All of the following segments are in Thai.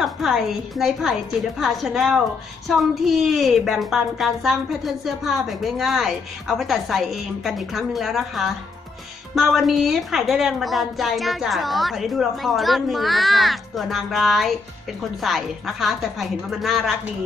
กับไผ่ในไผ่จิตรภาชาแนลช่องที่แบ่งปันการสร้างแพทเทิร์นเสื้อผ้าแบบง่ายๆ เอาไปตัดใส่เองกันอีกครั้งหนึ่งแล้วนะคะ มาวันนี้ไผ่ได้แรงบันดาลใจมาจากโอ้พระเจ้าจอร์จไผ่ได้ดูละครมันยอดเรื่องหนึ่งนะคะมากตัวนางร้ายเป็นคนใส่นะคะ แต่ไผ่เห็นว่ามันน่ารักดี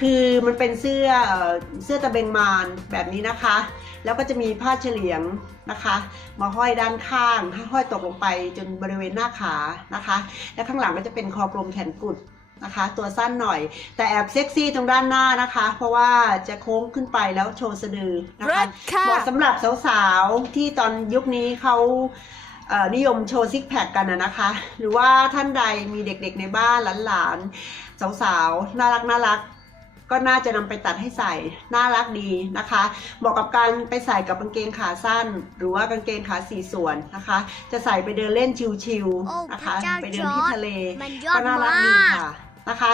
คือมันเป็นเสื้อเอ่อเสื้อตะเบงมานแบบนี้นะคะ แล้วก็จะมีผ้าเฉลียงนะคะ มาห้อยด้านข้างห้อยตกลงไปจนบริเวณหน้าขานะคะ และข้างหลังก็จะเป็นคอกลมแขนกุดนะคะ ตัวสั้นหน่อย แต่แอบเซ็กซี่ตรงด้านหน้านะคะ เพราะว่าจะโค้งขึ้นไปแล้วโชว์สะดือนะคะ Red ค่ะเหมาะสำหรับสาวๆที่ตอนยุคนี้เขาเอ่อนิยมโชว์ซิกแพคกันนะนะคะ หรือว่าท่านใดมีเด็กๆในบ้านหลานๆ สาวๆ น่ารักน่ารัก ก็น่าจะนำไปตัดให้ใส่น่ารักดีนะคะเหมาะกับการไปใส่กับกางเกงขาสั้น หรือว่ากางเกงขาสี่ส่วนนะคะ จะใส่ไปเดินเล่นชิลโอ้ๆนะคะพระเจ้าไปเดินที่ทะเลมันยอก็ดน่ารักมาดีกค่ะนะคะ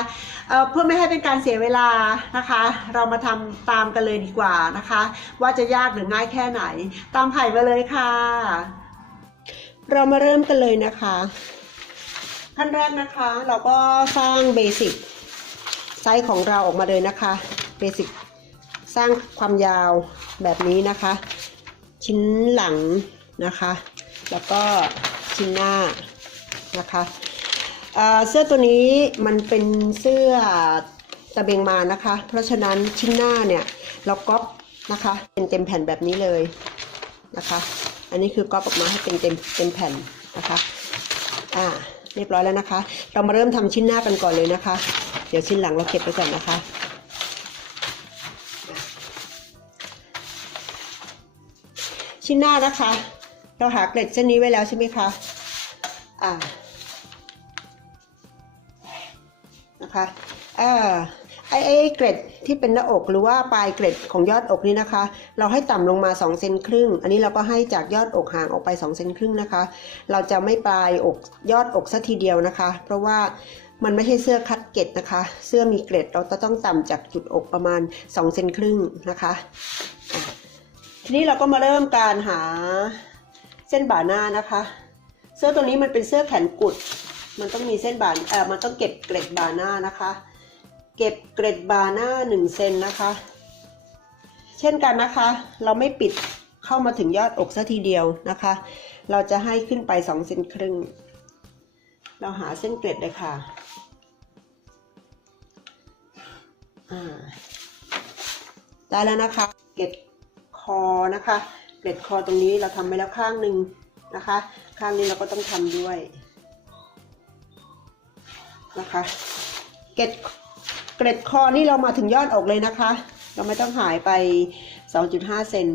เอ่อเพื่อไม่ให้เป็นการเสียเวลานะคะ เรามาทำตามกันเลยดีกว่านะคะ ว่าจะยากหรือง่ายแค่ไหน ตามไผ่มาเลยค่ะ เรามาเริ่มกันเลยนะคะ ขั้นแรกนะคะเราก็สร้างเบสิกไซส์ของเราออกมาเลยนะคะเบสิกสร้างความยาวแบบนี้นะคะ ชิ้นหลังนะคะ แล้วก็ชิ้นหน้านะคะเเสื้อตัวนี้มันเป็นเสื้อตะเบงมานะคะ เพราะฉะนั้นชิ้นหน้าเนี่ยเราก๊อปนะคะ เป็นเต็มแผ่นแบบนี้เลยนะคะ อันนี้คือก๊อปออกมาให้เป็นเต็มเต็มแผ่นนะคะ อ่าเรียบร้อยแล้วนะคะ เรามาเริ่มทำชิ้นหน้ากันก่อนเลยนะคะ เดี๋ยวชิ้นหลังเราเก็บไปก่อนนะคะ ชิ้นหน้านะคะ เราหาเกล็ดเส้นนี้ไว้แล้วใช่ไหมคะ อ่า นะคะ เอ่อไอ้เกร็ดที่เป็นหน้าอกหรือว่าปลายเกร็ดของยอดอกนี่นะคะ เราให้ต่ำลงมา2เซนครึ่ง อันนี้เราก็ให้จากยอดอกห่างออกไป2เซนครึ่งนะคะ เราจะไม่ปลายอกยอดอกสัทีเดียวนะคะ เพราะว่า มันไม่ใช่เสื้อคัดเกร็ดนะคะ เสื้อมีเกร็ดเราจะต้องต่ำจากจุดอกประมาณ2เซนครึ่งนะคะทีนี้เราก็มาเริ่มการหาเส้นบ่าหน้านะคะ เสื้อตัวนี้มันเป็นเสื้อแขนกุด มันต้องมีเส้นบ่าเอ่อมันต้องเก็บเกร็ดบ่าหน้านะคะ เก็บเกร็ดบ่าหน้าหนึ่งเซนนะคะ เช่นกันนะคะ เราไม่ปิดเข้ามาถึงยอดอกซะทีเดียวนะคะ เราจะให้ขึ้นไปสองเซนครึ่งเราหาเส้นเกร็ดเลยค่ะ อ่าได้แล้วนะคะ เกร็ดคอนะคะ เกร็ดคอตรงนี้เราทำไปแล้วข้างหนึ่งนะคะ ข้างนี้เราก็ต้องทำด้วยนะคะ เกร็ดเกร็ดคอนี่เรามาถึงยอดอกเลยนะคะ เราไม่ต้องหายไป 2.5 เซน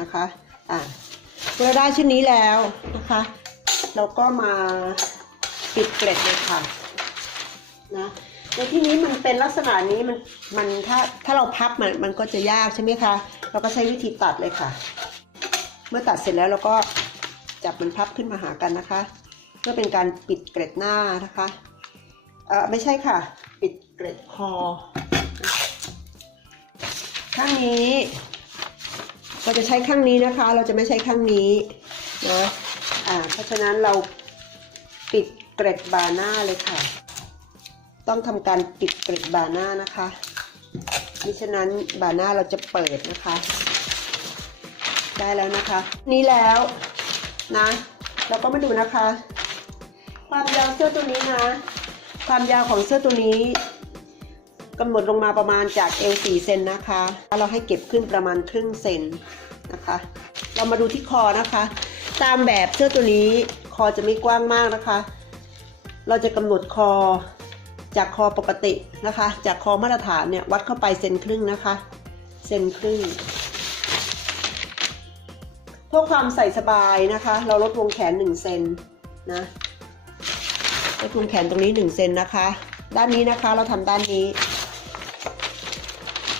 นะคะอ่าเมื่อได้ชิ้นนี้แล้วนะคะ เราก็มาปิดเกร็ดเลยค่ะนะ ในที่นี้มันเป็นลักษณะนี้มันมันถ้าถ้าเราพับมันมันก็จะยากใช่ไหมคะ เราก็ใช้วิธีตัดเลยค่ะ เมื่อตัดเสร็จแล้วเราก็จับมันพับขึ้นมาหากันนะคะ เพื่อเป็นการปิดเกร็ดหน้านะคะเออไม่ใช่ค่ะ ปิดเกร็ดคอ ข้างนี้เราจะใช้ข้างนี้นะคะ เราจะไม่ใช้ข้างนี้นะอ่าเพราะฉะนั้นเราปิดเกร็ดบาหน้าเลยค่ะ ต้องทำการปิดเกร็ดบาหน้านะคะมิฉะนั้นบาหน้าเราจะเปิดนะคะ ได้แล้วนะคะ นี่แล้วนะ เราก็มาดูนะคะ ความยาวเสื้อตัวนี้นะ ความยาวของเสื้อตัวนี้กำหนดลงมาประมาณจากเอว4เซนนะคะ เราให้เก็บขึ้นประมาณครึ่งเซนนะคะ เรามาดูที่คอนะคะ ตามแบบเสื้อตัวนี้คอจะไม่กว้างมากนะคะ เราจะกำหนดคอ จากคอปกตินะคะ จากคอมาตรฐานเนี่ยวัดเข้าไปเซนครึ่งนะคะ เซนครึ่งเพื่อความใส่สบายนะคะ เราลดวงแขน1เซนนะลดวงแขนตรงนี้1เซนนะคะ ด้านนี้นะคะเราทำด้านนี้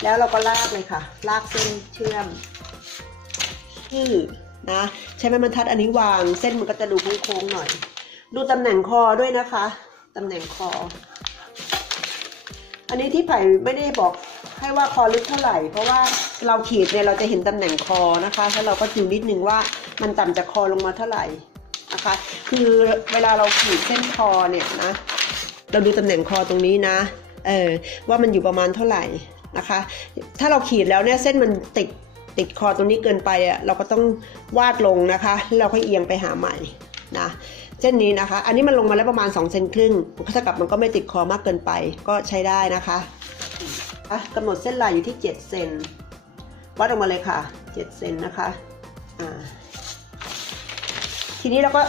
แล้วเราก็ลากเลยค่ะ ลากเส้นเชื่อมที่นะใช้ไม้บรรทัดอันนี้วาง เส้นมันก็จะดูโค้งๆหน่อย ดูตำแหน่งคอด้วยนะคะตำแหน่งคอ อันนี้ที่ไผ่ไม่ได้บอกให้ว่าคอลึกเท่าไหร่ เพราะว่าเราขีดเนี่ยเราจะเห็นตำแหน่งคอนะคะแล้วเราก็ดูนิดนึงว่ามันต่ำจากคอลงมาเท่าไหร่นะคะ คือเวลาเราขีดเส้นคอเนี่ยนะเราดูตำแหน่งคอตรงนี้นะเออว่ามันอยู่ประมาณเท่าไหร่นะคะ ถ้าเราขีดแล้วเนี่ยเส้นมันติดติดคอตรงนี้เกินไปอะเราก็ต้องวาดลงนะคะแล้วเราก็เอียงไปหาใหม่นะ เส้นนี้นะคะ อันนี้มันลงมาแล้วประมาณ2เซนครึ่งถ้ากับมันก็ไม่ติดคอมากเกินไป ก็ใช้ได้นะคะกำหนดเส้นลายอยู่ที่ 7 เซน วัดออกมาเลยค่ะ 7 เซนนะคะทีนี้เราก็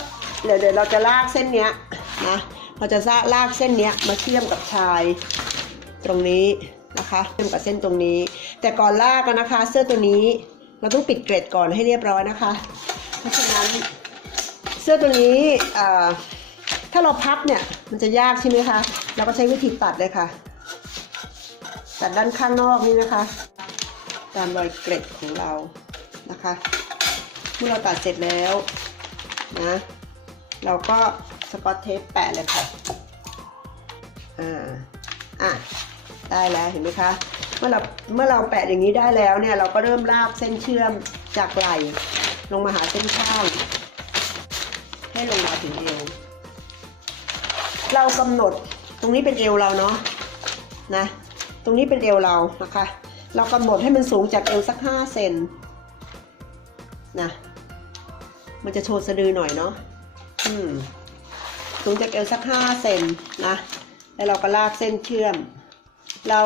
เดี๋ยวเราจะลากเส้นเนี้ยนะ เราจะลากเส้นเนี้ยมาเชื่อมกับชายตรงนี้นะคะเชื่อมกับเส้นตรงนี้ แต่ก่อนลากกันนะคะ เสื้อตัวนี้เราต้องปิดเกล็ดก่อนให้เรียบร้อยนะคะ เพราะฉะนั้น สื้อตัวนี้ถ้าเราพับเนี่ยมันจะยากใช่ไหมคะ เราก็ใช้วิธีตัดเลยค่ะ ตัดด้านข้างนอกนี่นะคะ ตามรอยเกล็ดของเรานะคะเมื่อเราตัดเสร็จแล้วนะเราก็สกอตเทปแปะเลยค่ะอ่าอะได้แล้วเห็นไหมคะเมื่อเราเมื่อเราแปะอย่างนี้ได้แล้วเนี่ยเราก็เริ่มลากเส้นเชื่อมจากไหลลงมาหาเส้นข้าง ให้ลงมาถึงเอว เรากำหนดตรงนี้เป็นเอวเราเนาะนะ ตรงนี้เป็นเอวเรานะคะ เรากำหนดให้มันสูงจากเอวสักห้าเซนนะมันจะโชว์สะดือหน่อยเนาะอืมสูงจากเอวสักห้าเซนนะ แล้วเราก็ลากเส้นเชื่อม เรา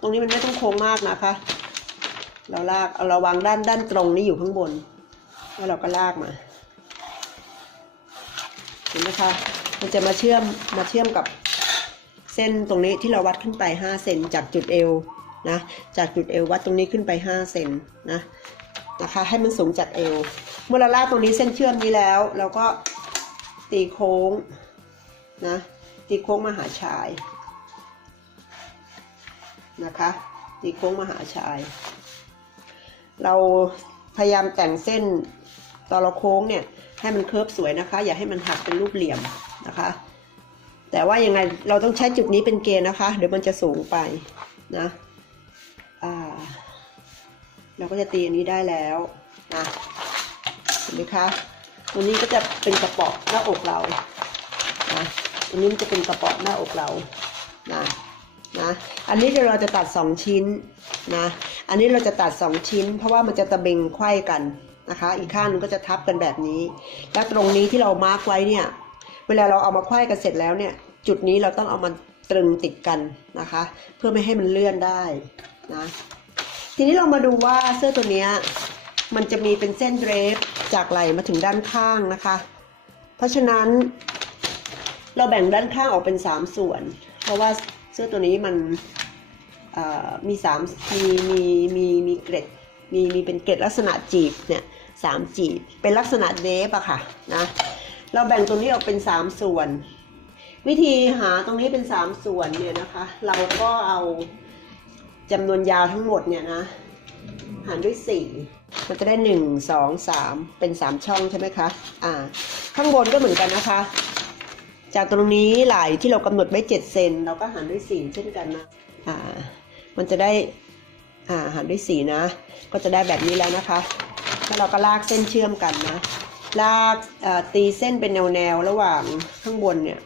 ตรงนี้มันไม่ต้องโค้งมากนะคะ เราลากเอาเราวางด้านด้านตรงนี้อยู่ข้างบน แล้วเราก็ลากมา เห็นไหมคะ มันจะมาเชื่อมมาเชื่อมกับเส้นตรงนี้ที่เราวัดขึ้นไป 5 เซนจากจุดเอวนะ จากจุดเอววัดตรงนี้ขึ้นไป 5 เซนนะนะคะให้มันสูงจากเอว เมื่อเราลากตรงนี้เส้นเชื่อมนี้แล้ว เราก็ตีโค้งนะตีโค้งมาหาชายนะคะตีโค้งมาหาชาย เราพยายามแต่งเส้นตอนเราโค้งเนี่ย ให้มันเคิร์ฟสวยนะคะ อย่าให้มันหักเป็นรูปเหลี่ยมนะคะ แต่ว่ายังไงเราต้องใช้จุดนี้เป็นเกณฑ์นะคะ เดี๋ยวมันจะสูงไปนะอ่าเราก็จะตีอันนี้ได้แล้วนะเห็นไหมคะตรงนี้ก็จะเป็นกระป๋อหน้าอกเรานะตรงนี้มันจะเป็นกระป๋อหน้าอกเรานะนะอันนี้เดี๋ยวเราจะตัดสองชิ้นนะ อันนี้เราจะตัดสองชิ้น เพราะว่ามันจะตะเบงไขว้กัน นะคะ อีกข้างนึงก็จะทับกันแบบนี้ แล้วตรงนี้ที่เรามาร์กไว้เนี่ย เวลาเราเอามาไขว้กันเสร็จแล้วเนี่ย จุดนี้เราต้องเอามันตรึงติดกันนะคะ เพื่อไม่ให้มันเลื่อนได้นะ ทีนี้เรามาดูว่าเสื้อตัวนี้มันจะมีเป็นเส้นเดรฟจากไหล่มาถึงด้านข้างนะคะ เพราะฉะนั้นเราแบ่งด้านข้างออกเป็นสามส่วน เพราะว่าเสื้อตัวนี้มันมีสามมีมีมีมีเกร็ดมีมีเป็นเกล็ดลักษณะจีบเนี่ย สามจีบเป็นลักษณะเดฟอะค่ะนะเราแบ่งตรงนี้ออกเป็นสามส่วน วิธีหาตรงนี้เป็นสามส่วนเนี่ยนะคะ เราก็เอาจำนวนยาวทั้งหมดเนี่ยนะหารด้วยสี่มันจะได้หนึ่งสองสามเป็นสามช่องใช่ไหมคะอ่าข้างบนก็เหมือนกันนะคะ จากตรงนี้ไหลที่เรากำหนดไว้เจ็ดเซนเราก็หารด้วยสี่เช่นกันนะอ่ามันจะได้อ่าหารด้วยสีนะ ก็จะได้แบบนี้แล้วนะคะ แล้วเราก็ลากเส้นเชื่อมกันนะ ลากตีเส้นเป็นแนวๆระหว่างข้างบนเนี่ย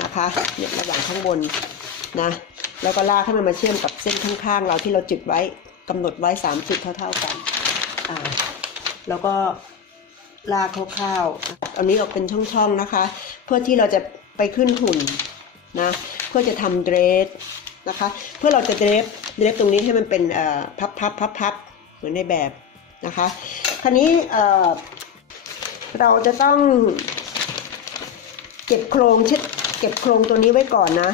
นะคะเนี่ยระหว่างข้างบนนะแล้วก็ลากให้มันมาเชื่อมกับเส้นข้างๆ เราที่เราจุดไว้กำหนดไว้สามจุดเท่า ๆกันอ่าแล้วก็ลากคร่าวๆอันนี้ออกเป็นช่องๆนะคะ เพื่อที่เราจะไปขึ้นหุ่นนะเพื่อจะทำเดรสนะคะ เพื่อเราจะเดรฟเดรฟตรงนี้ให้มันเป็นพับพับพับพับเห มือนในแบบนะคะคราวนี้เเราจะต้อง เก็บโครงเช็ดเก็บโครงตัวนี้ไว้ก่อนนะ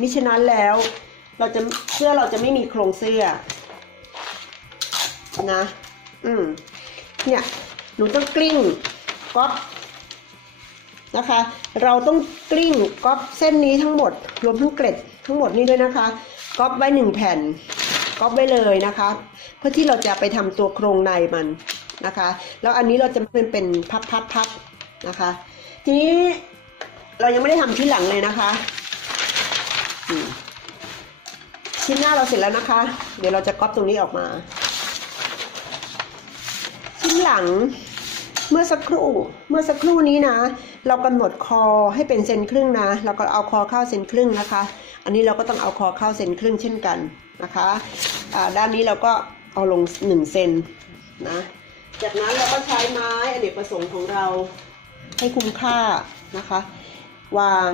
มิฉะนั้นแล้วเราจะเสื้อเราจะไม่มีโครงเสื้อนะ อืมเนี่ยหนูต้องกลิ้งก๊อปนะคะ เราต้องกลิ้งก๊อปเส้นนี้ทั้งหมด รวมทั้งเกล็ดทั้งหมดนี้ด้วยนะคะก๊อปไว้หนึ่งแผ่น ก๊อปไว้เลยนะคะ เพื่อที่เราจะไปทำตัวโครงในมันนะคะ แล้วอันนี้เราจะเป็นเป็นพับพับพับนะคะ ทีนี้เรายังไม่ได้ทำที่หลังเลยนะคะชิ้นหน้าเราเสร็จแล้วนะคะ เดี๋ยวเราจะก๊อปตรงนี้ออกมา ชิ้นหลังเมื่อสักครู่เมื่อสักครู่นี้นะ เรากำหนดคอให้เป็นเซนครึ่งนะ เราก็เอาคอเข้าเซนครึ่งนะคะ อันนี้เราก็ต้องเอาคอเข้าเซนครึ่งเช่นกัน นะคะด้านนี้เราก็เอาลง1เซนนะจากนั้นเราก็ใช้ไม้อเนกประสงค์ของเราให้คุ้มค่านะคะ วาง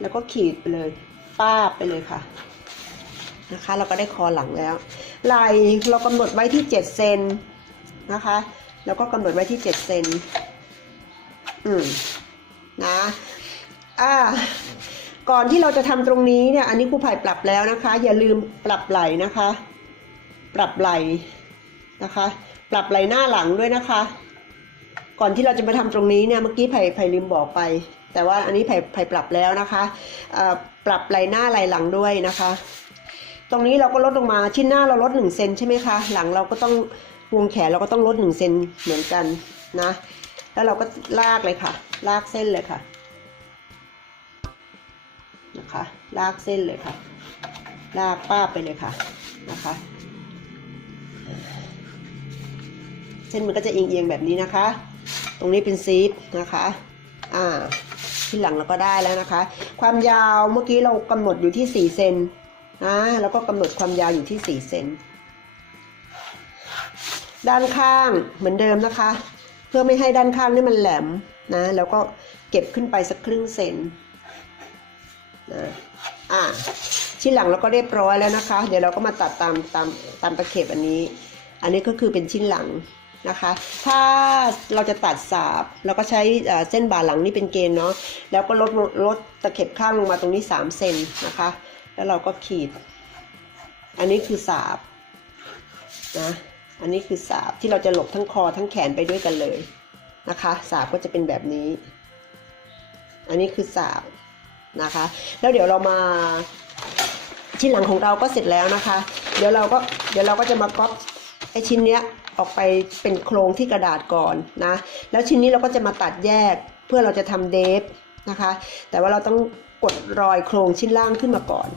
แล้วก็ขีดไปเลยป้าบไปเลยค่ะนะคะ เราก็ได้คอหลังแล้วไหลเรากำหนดไว้ที่7เซนนะคะแล้วก็กำหนดไว้ที่7เซนอืมนะอ่า ก่อนที่เราจะทำตรงนี้เนี่ย อันนี้ครูไผ่ปรับแล้วนะคะ อย่าลืมปรับไหล่นะคะ ปรับไหล่นะคะ ปรับไหล่หน้าหลังด้วยนะคะ ก่อนที่เราจะมาทำตรงนี้เนี่ยเมื่อกี้ไผ่ไผ่ลืมบอกไป แต่ว่าอันนี้ไผ่ไผ่ปรับแล้วนะคะปรับไหล่หน้าไหล่หลังด้วยนะคะ ตรงนี้เราก็ลดลงมาชิ้นหน้าเราลดหนึ่งเซนใช่ไหมคะหลังเราก็ต้องวงแขนเราก็ต้องลดหนึ่งเซนเหมือนกันนะ แล้วเราก็ลากเลยค่ะ ลากเส้นเลยค่ะ นะคะ ลากเส้นเลยค่ะ ลากป้าไปเลยค่ะนะคะ เส้นมันก็จะเอียงๆแบบนี้นะคะ ตรงนี้เป็นซีฟนะคะอ่าที่หลังเราก็ได้แล้วนะคะ ความยาวเมื่อกี้เรากำหนดอยู่ที่4เซนนะแล้วก็กำหนดความยาวอยู่ที่4เซนด้านข้างเหมือนเดิมนะคะ เพื่อไม่ให้ด้านข้างนี่มันแหลมนะแล้วก็เก็บขึ้นไปสักครึ่งเซน นะอ่าชิ้นหลังเราก็เรียบร้อยแล้วนะคะ เดี๋ยวเราก็มาตัดตามตามตามตะเข็บอันนี้ อันนี้ก็คือเป็นชิ้นหลังนะคะ ถ้าเราจะตัดสาบเราก็ใช้เอ่อเส้นบ่าหลังนี่เป็นเกณฑ์เนาะแล้วก็ลดลดตะเข็บข้างลงมาตรงนี้ 3 เซนนะคะ แล้วเราก็ขีด อันนี้คือสาบนะอันนี้คือสาบที่เราจะหลบทั้งคอทั้งแขนไปด้วยกันเลยนะคะ สาบก็จะเป็นแบบนี้ อันนี้คือสาบ นะคะ แล้วเดี๋ยวเรามาชิ้นหลังของเราก็เสร็จแล้วนะคะ เดี๋ยวเราก็เดี๋ยวเราก็จะมาก๊อปไอชิ้นเนี้ยออกไปเป็นโครงที่กระดาษก่อนนะ แล้วชิ้นนี้เราก็จะมาตัดแยกเพื่อเราจะทำเดฟนะคะ แต่ว่าเราต้องกดรอยโครงชิ้นล่างขึ้นมาก่อน